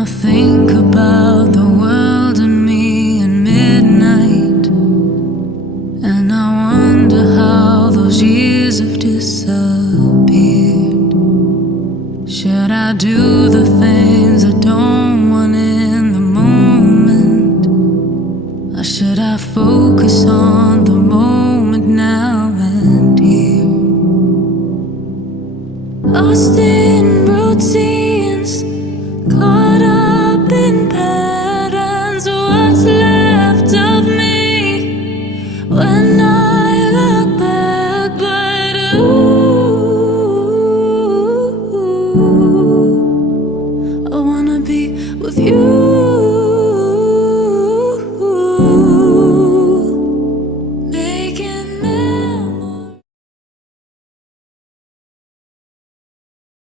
I think about the world and me in midnight, and I wonder how those years have disappeared. Should I do the things I don't want in the moment, or should I focus on the moment now and here? Lost in routines, caught up in patterns. What's left of me when I look back? But ooh,